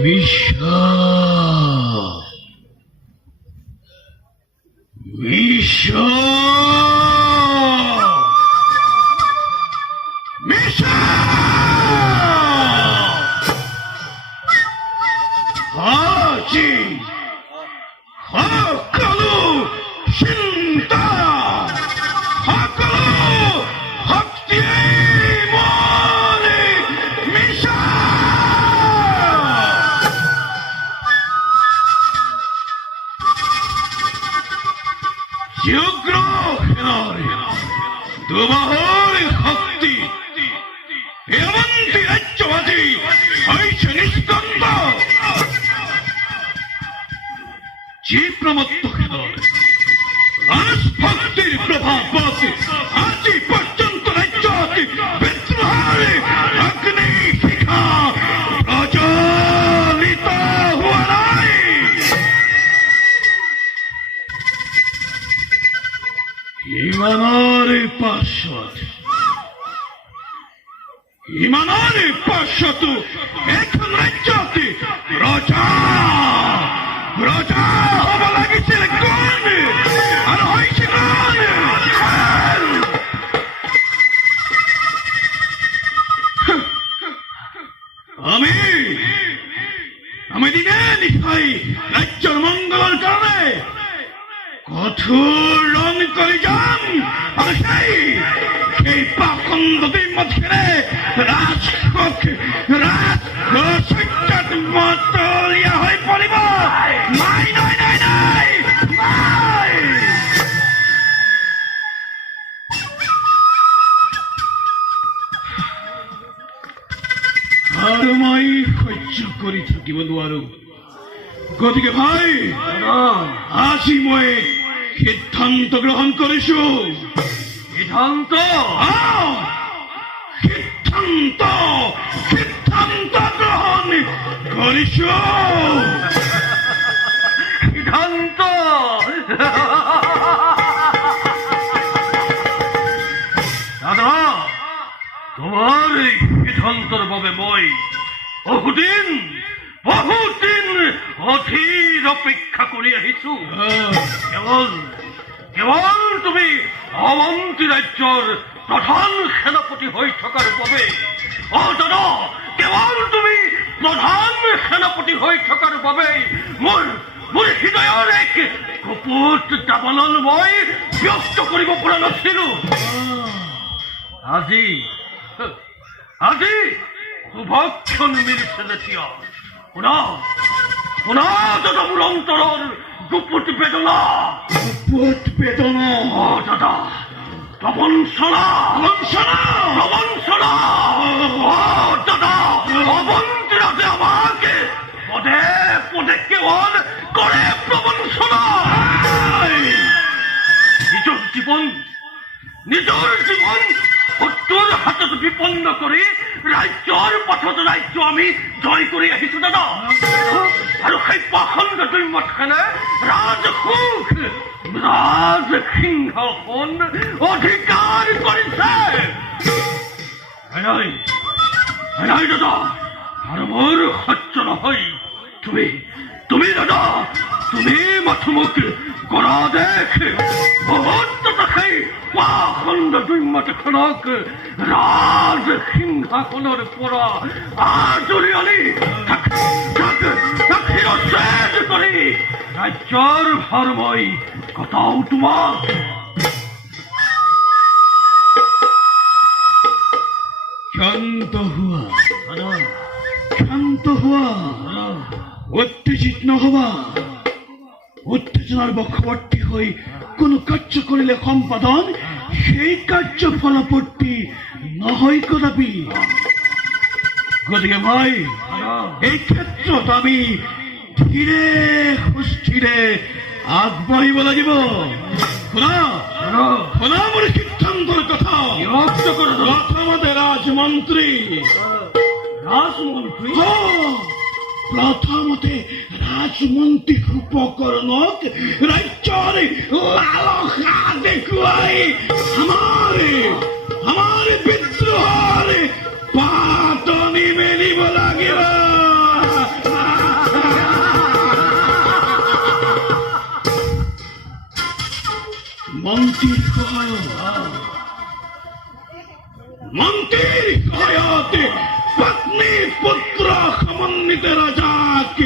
মিশা মিশা মিশা হাজি হাকালু সিন্তা হাকালু হক্তি মনে মিশা উগ্র খেলাড়ি দুবাহর শক্তি হেমন্তী রাজ্যবাদী হয়েছে নিষ্কন্দ যে প্রমত্ত খেলাড়ি মানুষ ভক্তির প্রভাব বসে আজই পর্যন্ত রাজ্যবাদী বিদ্রোহের অগ্নি শিখা প্রজ্বলিত হওয়া নাই। ইমানের পার্শ্বত এখন রাজ্যতে প্রজা প্রজা হব লাগিছিল কোন আর হয়েছে কোন আমি আমি দিনে নিশাই রাজ্যের মঙ্গলের কারণে কঠোর রং করে যান আর সেই পাখণ্ডদের মধ্যে রাজসৈন্যের মতলিয়া হয়ে পড়িব। নাই নাই নাই নাই নাই আর মই সহ্য কৰি থাকিব নোৱাৰো। গতিকে ভাই আজি মই সিদ্ধান্ত গ্ৰহণ কৰিছো। সিদ্ধান্ত সিদ্ধান্ত সিদ্ধান্ত গ্ৰহণ কৰিছো। সিদ্ধান্ত দাদা তোমাৰ এই সিদ্ধান্তৰ বাবে মই বহুদিন অধীৰ অপেক্ষা কৰি আহিছো। কেৱল তুমি অৱন্তী ৰাজ্যৰ প্ৰধান সেনাপতি হৈ থকাৰ বাবে দাদা কেৱল তুমি প্ৰধান সেনাপতি হৈ থকাৰ বাবে মোৰ হৃদয়ৰ এক কপট দাবানল মই ব্যক্ত কৰিব পৰা নাছিলো। আজি আজি শুভক্ষণ মিলিছে যেতিয়া শুনা শুনা দাদা মোৰ অন্তৰৰ গুপুট বেদনা দাদা প্ৰবঞ্চনা দাদা অবন্তীৰাতে আমাকে পদে পদে কেবল কৰে প্ৰবঞ্চনা। নিজেৰ জীবন শত্ৰুৰ হাতত বিপন্ন কৰি ৰাজ্যৰ পথত ৰাজ্য আমি জয় কৰি আহিছো দাদা। আৰু সেই পাখণ্ড দৈম্যখানে ৰাজসুখ ৰাজসিংহাসন অধিকাৰ কৰিছে। দাদা আৰু মোৰ সহ্য নহয়। তুমি দাদা তুমি মাথো মোক কৰা দেখ বহুত সেই পাখণ্ড দৈম্যখনক ৰাজসিংহাসনৰ পৰা আজৰি আনি শিৰচ্ছেদ কৰি ৰাজ্যৰ ভাৰ মই কটাও তোমাক। শান্ত হোৱা উত্তেজিত নহবা। উত্তেজনাৰ বশৱৰ্তী হৈ কোনো কাৰ্য কৰিলে সম্পাদন সেই কাৰ্য ফলৱৰ্তী নহয় কদাপি। গতিকে ভাই এই ক্ষেত্ৰত আমি ধীৰে সুস্থিৰে আগবাঢ়িব লাগিব। শুনা মোৰ সিদ্ধান্তৰ কথা। প্ৰথমতে ৰাজমন্ত্ৰী প্ৰথমতে ৰাজমন্ত্ৰী উপকৰণক ৰাজ্যৰ লালসা দেখুৱাই আমাৰ বিদ্ৰোহৰ পাতনি মেলিব লাগিব। মন্ত্রীর সহায়ত পত্নী পুত্র সমন্বিত রাজাক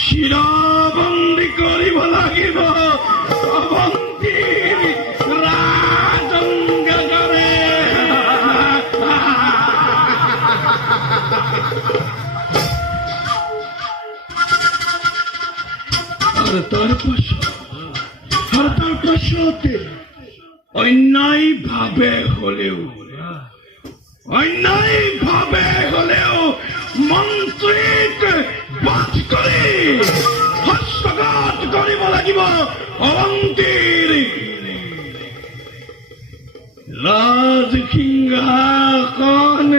শিরাবন্দী করিব লাগিব অবন্তীর রাজঙ্গরে। আর তার পাশত অন্যায় ভাবে হলেও মন্ত্ৰীক বাদ কৰি হস্তঘাত কৰিব লাগিব অৱন্তীৰ ৰাজসিংহাসন।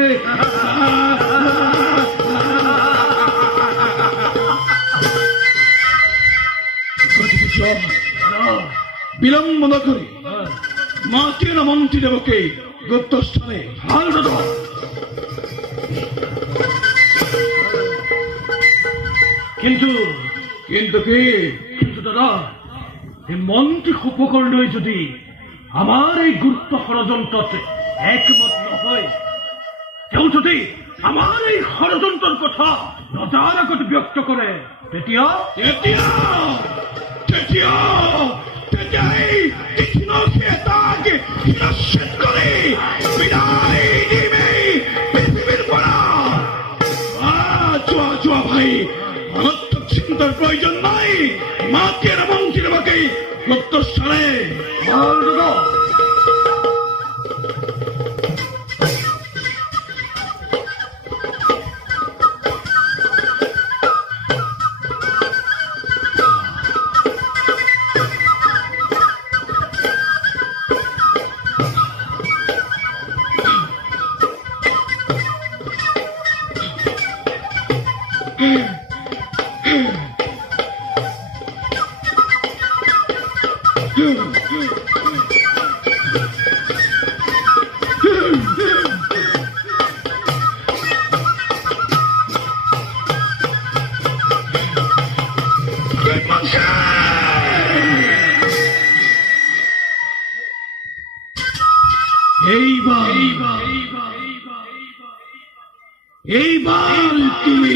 বিলম্ব নকৰি মাতিৰ মন্ত্ৰীদেৱকে গুপ্তস্থানে ভাল দাদা। কিন্তু দাদা, এই মন্ত্ৰী সুপকৰ লৈ যদি আমাৰ এই গুপ্ত ষড়যন্ত্ৰত একমত নহয়, তেওঁ যদি আমাৰ এই ষড়যন্ত্ৰৰ কথা ৰজাৰ আগত ব্যক্ত কৰে, তেতিয়া ভাই অনৰ্থক চিন্তাৰ প্ৰয়োজন নাই। মাতিৰ মন্ত্ৰীৰ বাকে গুপ্তস্থানে এইবাৰ তুমি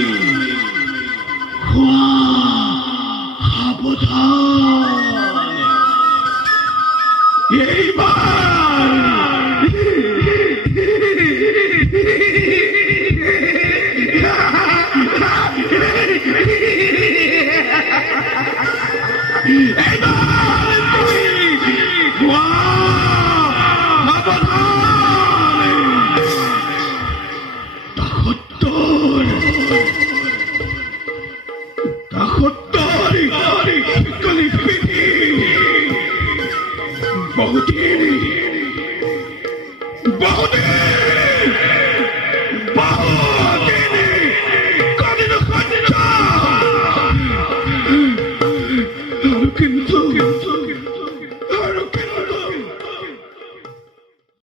সাবধান। এইবাৰ কিন্তু